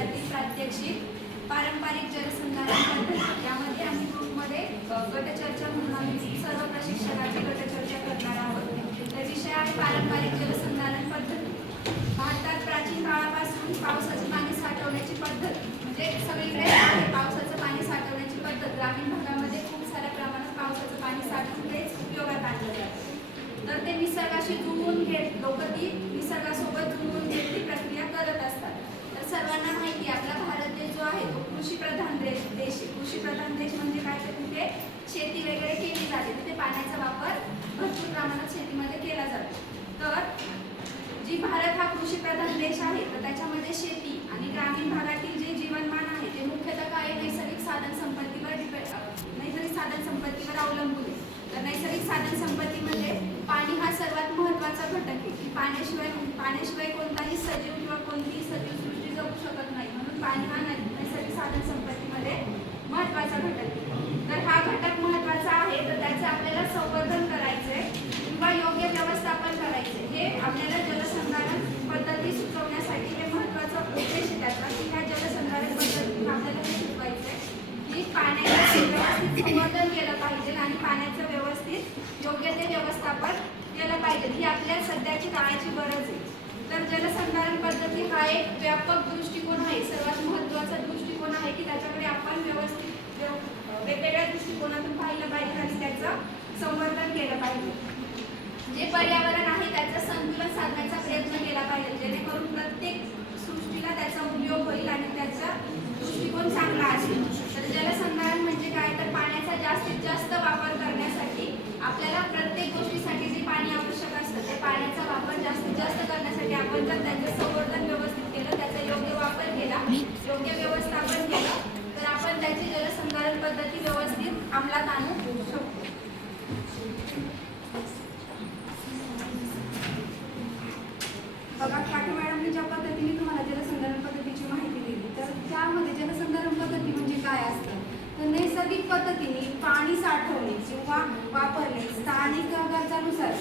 विषयातील प्रात्यक्षिक पारंपरिक जलसंधारण पद्धत यामध्ये आम्ही ग्रुपमध्ये गटचर्चा म्हणून आम्ही सर्व प्रशिक्षकाची गटचर्चा करणार आहोत। तर विषय आहे पारंपरिक जलसंधारण पद्धत। भारतात प्राचीन काळापासून पावसाचे पाणी साठवण्याची पद्धत म्हणजे सगळीकडे आहे पावसाचं पाणी साठवण्याची पद्धत। ग्रामीण भागामध्ये खूप साऱ्या प्रमाणात पावसाचं पाणी साठवून तेच उपयोगात आणलं जातं। तर ते निसर्गाशी जुळवून घेत लोक ती निसर्गासोबत जुळवून घेत ती प्रक्रिया करत असतात। तर सर्वांना माहिती आहे आपला भारत देश जो आहे तो कृषीप्रधान देश आहे। कृषीप्रधान देश म्हणजे काय तर तिथे शेती वगैरे केली जाते, तिथे पाण्याचा वापर भरपूर प्रमाणात शेतीमध्ये केला जातो। तर जी भारत हा कृषीप्रधान देश आहे तर त्याच्यामध्ये शेती आणि ग्रामीण भागातील जे जीवनमान आहे ते मुख्यतः काय नैसर्गिक साधन संपत्तीवर अवलंबून आहे। तर नैसर्गिक साधन संपत्ती म्हणजे पाणी हा सर्वात महत्त्वाचा घटक आहे की पाण्याशिवाय कोणताही सजीव किंवा कोणतीही सजीव सृष्टी जगू शकत नाही। म्हणून पाणी हा नैसर्गिक साधन संपत्तीमध्ये महत्त्वाचा घटक आहे। तर हा घटक महत्त्वाचा आहे तर त्याचे आपल्याला संवर्धन करायचे किंवा योग्य व्यवस्थापन करायचे हे आपल्याला जलसंधारण पद्धती सुचवण्यासाठी हे महत्त्वाचा उद्देश आहे त्याचा की ह्या जलसंधारण पद्धतीतून आपल्याला हे शिकवायचे की पाण्याचं व्यवस्थित संवर्धन केलं पाहिजे आणि पाण्याचं व्यवस्थित योग्य ते व्यवस्थापन केलं पाहिजे ही आपल्या सध्याची काळाची गरज आहे। तर जलसंधारण पद्धती हा एक व्यापक दृष्टिकोन आहे, सर्वात महत्त्वाचा दृष्टिकोन आहे की त्याच्याकडे आपण व्यवस्थित वेगवेगळ्या दृष्टिकोनातून पाहिलं पाहिजे आणि त्याचं संवर्धन केलं पाहिजे। जे पर्यावरण आहे त्याचं संतुलन साधण्याचा प्रयत्न केला पाहिजे जेणेकरून प्रत्येक सृष्टीला त्याचा उपयोग होईल आणि त्याचा दृष्टिकोन चांगला असेल। तर जलसंधारण म्हणजे काय तर पाण्याचा जास्तीत जास्त वापर करण्यासाठी आपल्याला प्रत्येक गोष्टीसाठी जे पाणी आवश्यक असतं ते पाण्याचा वापर जास्तीत जास्त करण्यासाठी आपण जर त्याचं संवर्धन व्यवस्थित केलं, त्याचा योग्य वापर केला, योग्य व्यवस्थापन केलं तर आपण त्याची जलसंधारण पद्धती व्यवस्थित अंमलात आणू शकतो। बघा काटे मॅडमने ज्या पद्धतीने तुम्हाला जलसंधारण पद्धतीची माहिती दिली तर त्यामध्ये जलसंधारण पद्धती म्हणजे काय असतं तर नैसर्गिक पद्धतीने पाणी साठवणे किंवा वापरणे स्थानिक गरजानुसार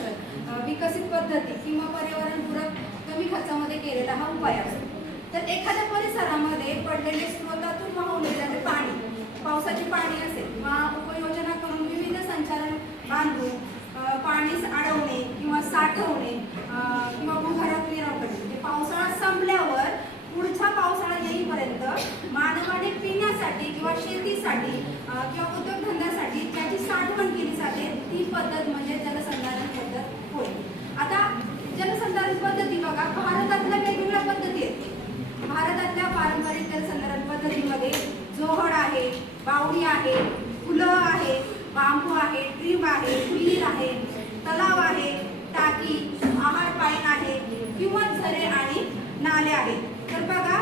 विकसित पद्धती किंवा पर्यावरणपूरक कमी खर्चामध्ये केलेला हा उपाय असतो। तर एखाद्या परिसरामध्ये पडलेले स्रोतातून वाहवले जाते पाणी पावसाचे पाणी असेल किंवा उपयोजना करून विविध संचालन बांधून पाणी अडवणे किंवा साठवणे किंवा भूगर्भात निर्माण करणे पावसाळा संपल्यावर पुढचा पावसाळा येईपर्यंत मानवाने पिण्यासाठी किंवा शेतीसाठी किंवा उद्योगधंद्यासाठी त्याची साठवण केली जाते ती पद्धत म्हणजे जलसंधारण पद्धत होय। आता जलसंधारण पद्धती बघा भारतातल्या वेगवेगळ्या पद्धती आहेत। भारतातल्या पारंपरिक जलसंधारण पद्धतीमध्ये जोहड आहे, बावडी आहे, फुलं आहे, बांबू आहे, ट्रीप आहे, विहीर आहे, तलाव आहे, टाकी, आहार पाईन आहे किंवा झरे आणि नाले आहेत। तर बघा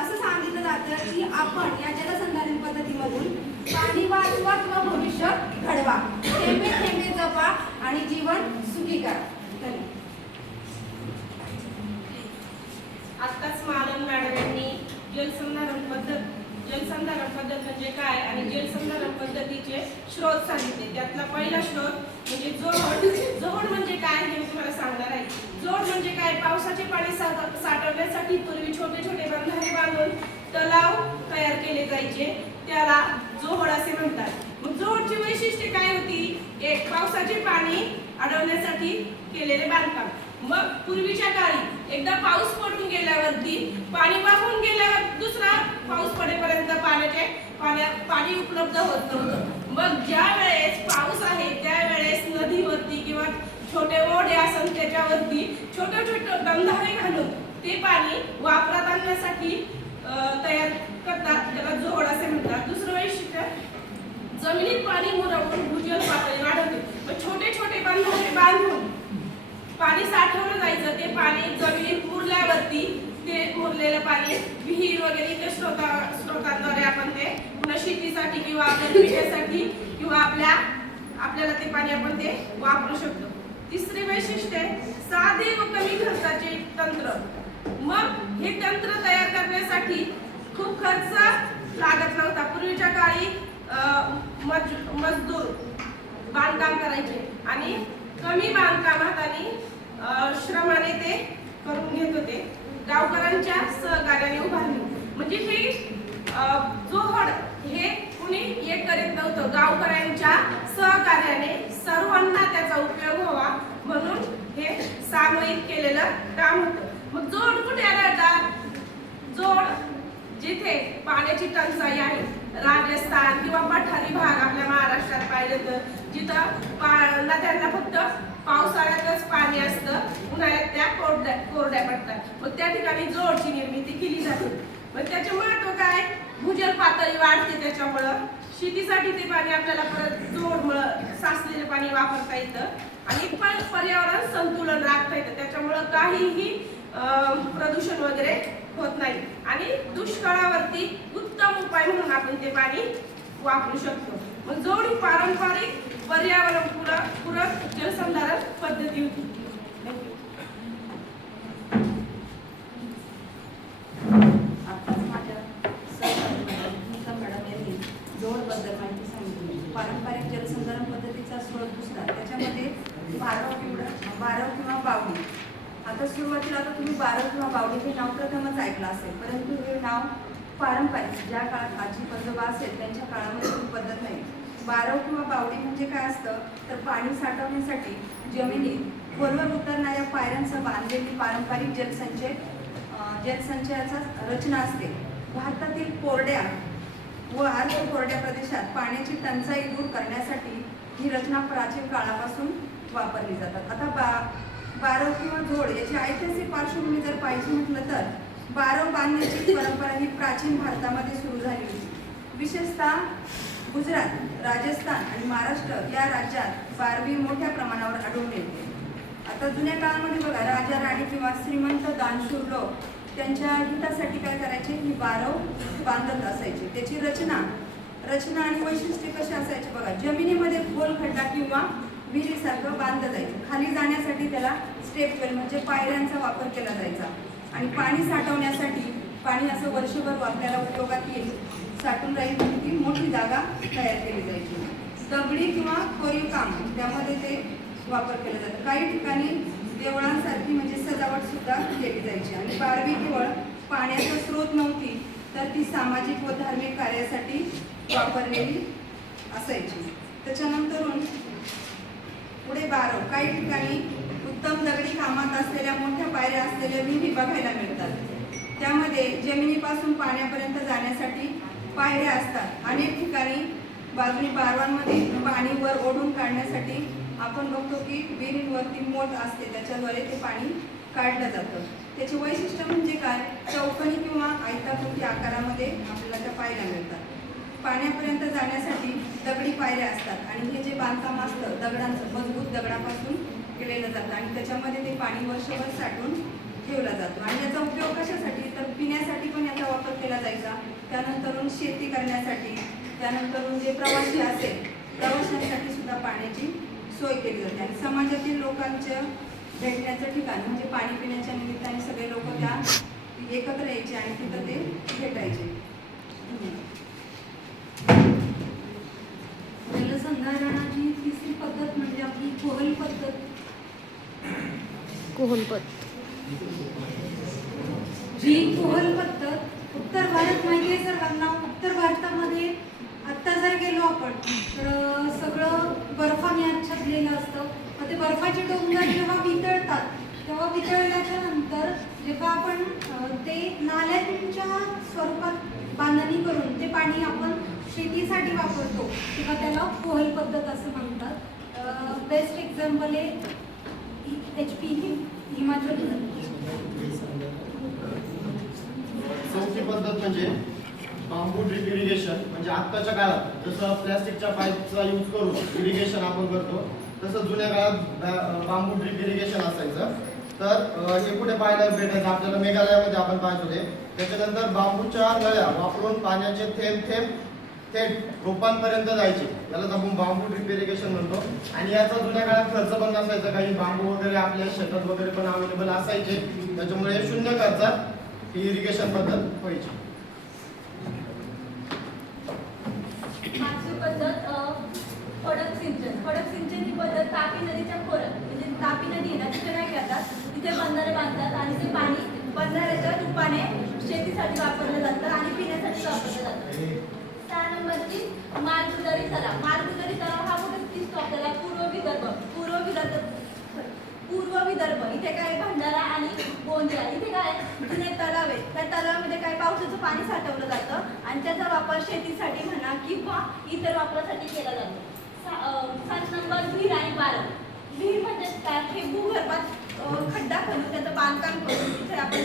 असं सांगितलं जातं की आपण या जलसंधारण पद्धतीमधून पाणी वाचवा किंवा भविष्य घडवा, थेंबे थेंबे जपा आणि जीवन सुखी करा। आत्ताच मालन मॅडम यांनी जलसंधारण पद्धत म्हणजे काय आणि जलसंधारण पद्धतीचे स्रोत सांगितले। त्यातला पहिला स्रोत म्हणजे जोहड म्हणजे काय हे मी तुम्हाला सांगणार आहे। जोहड म्हणजे काय पावसाचे पाणी साठवण्यासाठी पूर्वी छोटे छोटे बंधारे बांधून तलाव तयार केले जायचे त्याला जोहड असे म्हणतात। मग जोहडची वैशिष्ट्ये काय होती एक पावसाचे पाणी अडवण्यासाठी केलेले बांधकाम। मग पूर्वीच्या काळी एकदा पाऊस पडून गेल्यावरती पाणी वाहून गेल्यावर दुसरा पाऊस पडेपर्यंत पाणी उपलब्ध होत नव्हतं। मग ज्या वेळेस पाऊस आहे त्यावेळेस नदीवरती किंवा छोटे ओढे असेल त्याच्यावरती छोटे छोटे बंधारे घालून ते पाणी वापरात आणण्यासाठी तयार करतात त्याला जोहड असे म्हणतात। दुसरं वैशिष्ट्य जमिनीत पाणी मुरवून भूजल पातळी वाढवते। मग छोटे छोटे बंधारे बांधून पाणी साठवलं जायचं ते पाणी जमिनीत मुरल्यावरती ते मुरलेलं पाणी विहीर वगैरे इतर स्रोतांद्वारे आपण ते पुन्हा शेतीसाठी किंवा आपल्या पिण्यासाठी किंवा आपल्याला ते पाणी आपण ते वापरू शकतो। तिसरे वैशिष्ट्य साधे व कमी खर्चाचे तंत्र। मग हे तंत्र तयार करण्यासाठी खूप खर्च लागत नव्हता। पूर्वीच्या काळी मजदूर बांधकाम करायचे आणि कमी बांधकामात आणि श्रमाने ते करून घेत होते। गावकऱ्यांच्या सहकार्याने उभारली। म्हणजे हे जोहड हे कुणी एक करीत नव्हतं. गावकऱ्यांच्या सहकार्याने सर्वांना त्याचा उपयोग व्हावा म्हणून हे सामूहिक केलेलं काम होतं. मग जोड कुठे आढळतात? जोड जिथे पाण्याची टंचाई आहे, राजस्थान किंवा पठारी भाग आपल्या महाराष्ट्रात पाहिजे तर जिथं नद्यांना फक्त पावसाळ्यातच पाणी असतं, उन्हाळ्यात त्या कोरड्या पडतात. मग त्या ठिकाणी जोडची निर्मिती केली जाते. मग त्याचे महत्व काय? भूजल पातळी वाढते, त्याच्यामुळं शेतीसाठी ते पाणी आपल्याला परत जोडमुळं साचलेलं पाणी वापरता येतं आणि पर्यावरण संतुलन राखता येतं. त्याच्यामुळं काहीही प्रदूषण वगैरे होत नाही आणि दुष्काळावरती उत्तम उपाय म्हणून आपण ते पाणी वापरू शकतो. मग जोड ही पारंपरिक पर्यावरण पूरक जलसंधारण पद्धती होती. आताच माझ्या सहकारी मॅडम यांनी जोडबद्दल माहिती सांगितली. पारंपरिक जलसंधारण पद्धतीचा स्रोत दुसरा, त्याच्यामध्ये बारव किंवा बावडी. आता सुरुवातीला आता तुम्ही बारव किंवा बावडी हे नाव प्रथमच ऐकलं असेल, परंतु हे नाव पारंपरिक ज्या काळात आजी पंजोबा असेल त्यांच्या काळामध्ये ही पद्धत नाही. बारव किंवा बावडी म्हणजे काय असतं तर पाणी साठवण्यासाठी जमिनीत खोलवर उतरणाऱ्या पायऱ्यांसह बांधलेली पारंपरिक जलसंचयाचा रचना असते. भारतातील कोरड्या व अर्ध कोरड्या प्रदेशात पाण्याची टंचाई दूर करण्यासाठी ही रचना प्राचीन काळापासून वापरली जातात. आता बारव किंवा जोड याची ऐतिहासिक पार्श्वभूमी जर पाहिजे म्हटलं तर बारव बांधण्याची परंपरा ही प्राचीन भारतामध्ये सुरू झाली होती. विशेषतः गुजरात, राजस्थान आणि महाराष्ट्र या राज्यात बारवी मोठ्या प्रमाणावर आढळून येते. आता जुन्या काळामध्ये बघा, राजा राणी किंवा श्रीमंत दानशूर लोक त्यांच्या हितासाठी काय करायचे, ही बारव बांधत असायचे. त्याची रचना आणि वैशिष्ट्ये कशी असायची बघा, जमिनीमध्ये खोल खड्डा किंवा विहिरीसारखं बांधलं जायचं. खाली जाण्यासाठी त्याला स्टेप वेल म्हणजे पायऱ्यांचा वापर केला जायचा आणि पाणी साठवण्यासाठी पाणी असं वर्षभर आपल्याला उपयोगात येईल, साठून राहील म्हणून ती मोठी जागा तयार केली जायची. दगडी किंवा कोरीव काम त्यामध्ये ते वापर केला जातो. काही ठिकाणी देवळांसारखी म्हणजे सजावट सुद्धा केली जायची. आणि बारवी केवळ पाण्याचा स्रोत नव्हती तर ती सामाजिक व धार्मिक कार्यासाठी वापरलेली असायची. त्याच्यानंतरून पुढे बारव, काही ठिकाणी उत्तम दगडी कामात असलेल्या मोठ्या पायऱ्या असलेल्या विहिरी बघायला मिळतात. त्यामध्ये जमिनीपासून पाण्यापर्यंत जाण्यासाठी पायऱ्या असतात. अनेक ठिकाणी बाजूने बारवांमध्ये पाणी वर ओढून काढण्यासाठी आपण बघतो की विहिरींवरती मोठ असते, त्याच्याद्वारे ते पाणी काढलं जातं. त्याचे वैशिष्ट्य म्हणजे काय, चौकोनी किंवा आयताकृती आकारामध्ये आपल्याला त्या पायऱ्या मिळतात. पाण्यापर्यंत जाण्यासाठी दगडी पायऱ्या असतात आणि हे जे बांधकाम असतं दगडांचं, मजबूत दगडापासून केलेलं जातं आणि त्याच्यामध्ये ते पाणी वर्षभर साठवून ठेवला जातो. आणि याचा उपयोग कशासाठी तर पिण्यासाठी पण याचा वापर केला जायचा. त्यानंतरून शेती करण्यासाठी, त्यानंतरून जे प्रवासी असेल प्रवाशांसाठी सुद्धा पाण्याची सोय केली जाते. आणि समाजातील लोकांच्या भेटण्याचं ठिकाण म्हणजे पाणी पिण्याच्या निमित्ताने सगळे लोक त्या एकत्र यायचे आणि तिथं ते भेटायचे. जलसंधारणाची तिसरी पद्धत म्हणजे आपली कोहल पद्धत. जी कोहल पद्धत उत्तर भारत माहिती आहे सर्वांना. उत्तर भारतामध्ये आत्ता जर गेलो आपण तर सगळं बर्फाने आच्छादलेलं असतं. मग ते बर्फाचे डोंगर जेव्हा वितळतात तेव्हा वितळल्याच्या नंतर जेव्हा आपण ते नाल्यांच्या स्वरूपात बांधणी करून ते पाणी आपण शेतीसाठी वापरतो तेव्हा त्याला कोहल पद्धत असं म्हणतात. बेस्ट एक्झाम्पल आहे HP हिमाचल प्रदेश. चौथी पद्धत म्हणजे बांबू ड्रिप इरिगेशन. म्हणजे आत्ताच्या काळात जसं प्लॅस्टिकच्या पाईपचा यूज करून इरिगेशन आपण करतो तसं जुन्या काळात बांबू ड्रिप इरिगेशन असायचं. तर हे कुठे पाहायला भेटायचं आपल्याला मेघालयामध्ये आपण पाहतो ते. त्याच्यानंतर बांबूच्या नळ्या वापरून पाण्याचे थेंब थेंब थेट रोपांपर्यंत जायचे, यालाच आपण बांबू ड्रिप इरिगेशन म्हणतो. आणि याचा जुन्या काळात खर्च पण नसायचा, काही बांबू वगैरे आपल्या शेतात वगैरे पण अवेलेबल असायचे, त्याच्यामुळे शून्य खर्चात ही इरिगेशन पद्धत व्हायची. पाचवी पद्धत खडक सिंचन. खडक सिंचन ही पद्धत तापी नदीच्या खोऱ्यात म्हणजे तापी नदी आहे ना तिथे काय करतात, तिथे बंधारे बांधतात आणि ते पाणी बंधाऱ्याच्या रूपाने शेतीसाठी वापरलं जातं. 36 मार्गदरी तलाव. मार्गदरी तलाव हा कुठे दिसतो आपल्याला? पूर्व विदर्भ. इथे काय भंडारा आणि गोंदिया. इथे काय जुने तलाव आहेत. त्या तलावामध्ये काय पावसाचं पाणी साठवलं जातं आणि त्याचा वापर शेतीसाठी म्हणा किंवा इतर वापरासाठी केला जातो. 7 नंबर विहीर आणि बारव. विहीर म्हणजे काय? हे भूगर्भात खड्डा खणून त्याचं बांधकाम करून तिथे आपण